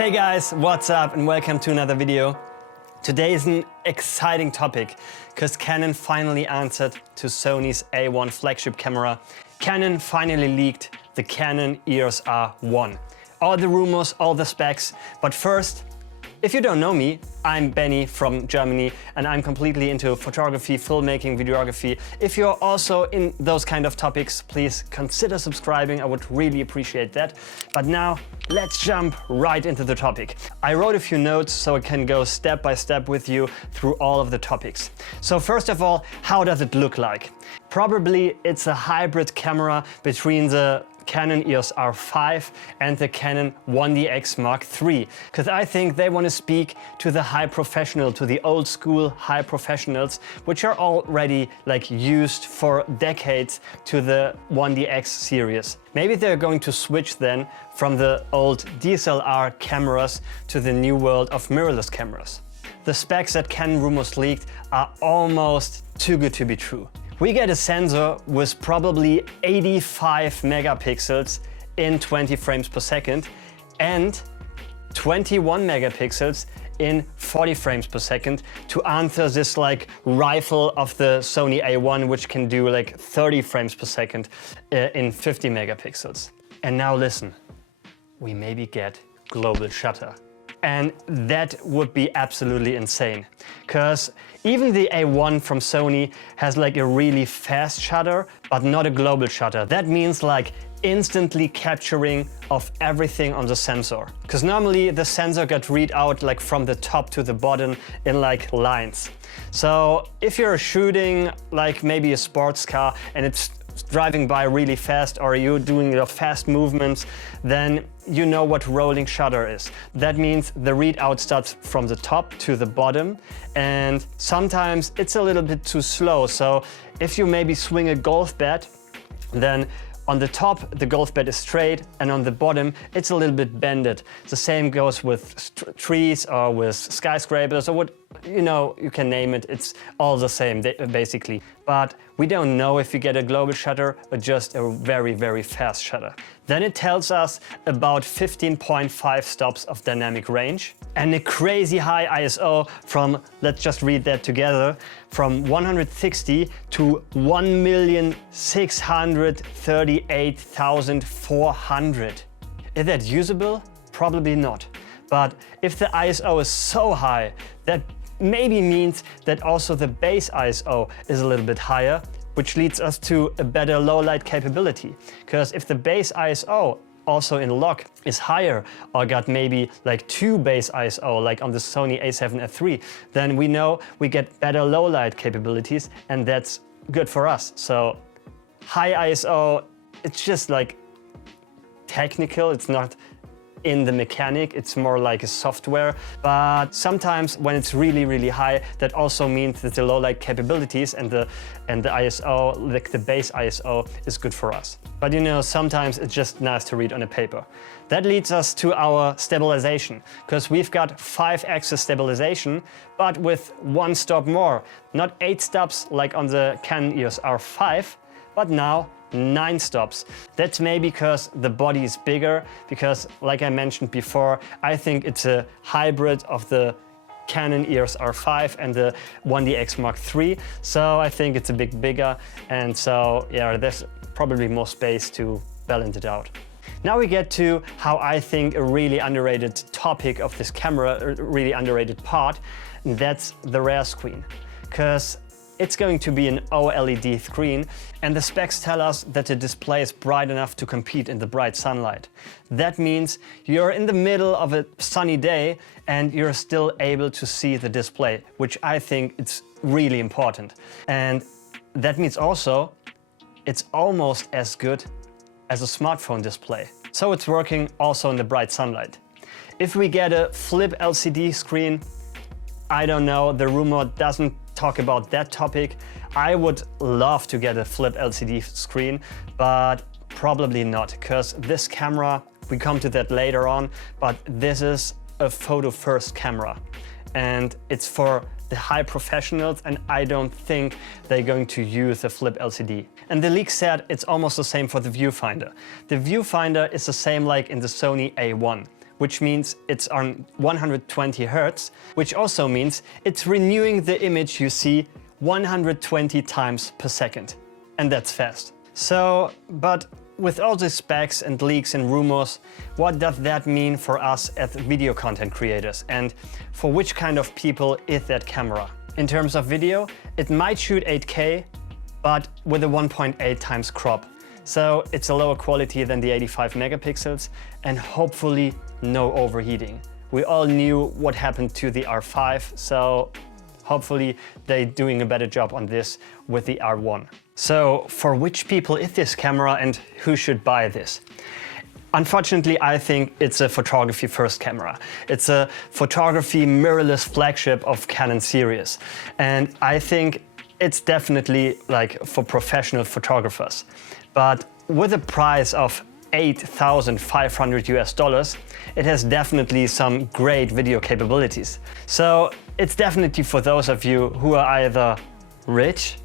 Hey guys, what's up and welcome to another video. Today is an exciting topic because Canon finally answered to Sony's A1 flagship camera. Canon finally leaked the Canon EOS R1. All the rumors, all the specs, but first, if you don't know me, I'm Benny from Germany and I'm completely into photography, filmmaking, videography. If you're also in those kind of topics, please consider subscribing. I would really appreciate that. But now, let's jump right into the topic. I wrote a few notes so I can go step by step with you through all of the topics. So first of all, how does it look like? Probably it's a hybrid camera between the Canon EOS R5 and the Canon 1DX Mark III, because I think they want to speak to the high professional, to the old school high professionals, which are already used for decades to the 1DX series. Maybe they're going to switch then from the old DSLR cameras to the new world of mirrorless cameras. The specs that Canon rumors leaked are almost too good to be true. We get a sensor with probably 85 megapixels in 20 frames per second and 21 megapixels in 40 frames per second to answer this rifle of the Sony A1, which can do 30 frames per second in 50 megapixels. And now listen, we maybe get global shutter. And that would be absolutely insane, because even the A1 from Sony has a really fast shutter, but not a global shutter. That means instantly capturing of everything on the sensor. Because normally the sensor got read out from the top to the bottom in lines. So if you're shooting maybe a sports car and it's driving by really fast, or you're doing your fast movements, then you know what rolling shutter is. That means the readout starts from the top to the bottom, and sometimes it's a little bit too slow. So if you maybe swing a golf bat, then on the top the golf bat is straight and on the bottom it's a little bit bended. The same goes with trees or with skyscrapers or what, you can name it. It's all the same basically. But we don't know if you get a global shutter or just a very, very fast shutter. Then it tells us about 15.5 stops of dynamic range and a crazy high ISO from, let's just read that together, from 160 to 1,638,400. Is that usable? Probably not. But if the ISO is so high, that maybe means that also the base ISO is a little bit higher, which leads us to a better low light capability. Because if the base ISO also in log is higher, or got maybe 2 base ISO like on the Sony A7R III, then we know we get better low light capabilities, and that's good for us. So high ISO, it's just technical, it's not in the mechanic, it's more like a software. But sometimes when it's really, really high, that also means that the low light capabilities and the ISO, the base ISO, is good for us. But sometimes it's just nice to read on a paper. That leads us to our stabilization, because we've got 5-axis stabilization, but with 1 stop more. Not 8 stops like on the Canon EOS R5, but now 9 stops. That's maybe because the body is bigger, because like I mentioned before, I think it's a hybrid of the Canon EOS R5 and the 1DX Mark III. So I think it's a bit bigger, and so yeah, there's probably more space to balance it out. Now we get to how I think a really underrated topic of this camera, a really underrated part, and that's the rear screen. Because it's going to be an OLED screen, and the specs tell us that the display is bright enough to compete in the bright sunlight. That means you're in the middle of a sunny day and you're still able to see the display, which I think it's really important. And that means also it's almost as good as a smartphone display. So it's working also in the bright sunlight. If we get a flip LCD screen, I don't know, the rumor doesn't talk about that topic. I would love to get a flip LCD screen, but probably not, because this camera, we come to that later on, but this is a photo first camera and it's for the high professionals, and I don't think they're going to use a flip LCD. And the leak said it's almost the same for the viewfinder. The viewfinder is the same like in the Sony A1. which means it's on 120 Hertz, which also means it's renewing the image you see 120 times per second. And that's fast. So, but with all the specs and leaks and rumors, what does that mean for us as video content creators? And for which kind of people is that camera? In terms of video, it might shoot 8K, but with a 1.8 times crop. So it's a lower quality than the 85 megapixels and hopefully no overheating. We all knew what happened to the R5, so hopefully they're doing a better job on this with the R1. So for which people is this camera and who should buy this? Unfortunately, I think it's a photography first camera. It's a photography mirrorless flagship of Canon series. And I think it's definitely like for professional photographers. But with a price of $8,500 US, it has definitely some great video capabilities. So it's definitely for those of you who are either rich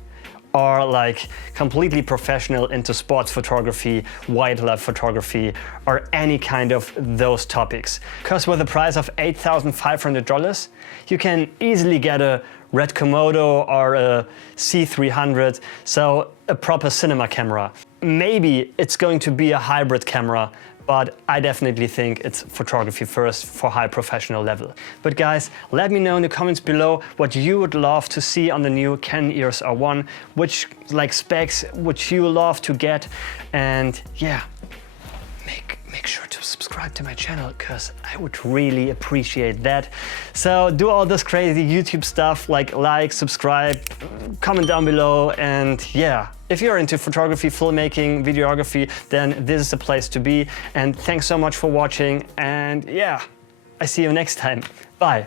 or like completely professional into sports photography, wildlife photography, or any kind of those topics. Because with a price of $8,500, you can easily get a Red Komodo or a C300, so a proper cinema camera. Maybe it's going to be a hybrid camera, but I definitely think it's photography first for high professional level. But guys, let me know in the comments below what you would love to see on the new Canon EOS R1, which like specs would you love to get, and yeah, make sure to subscribe to my channel because I would really appreciate that. So do all this crazy YouTube stuff like, subscribe, comment down below, and yeah, if you're into photography, filmmaking, videography, then this is the place to be. And thanks so much for watching, and yeah, I see you next time. Bye.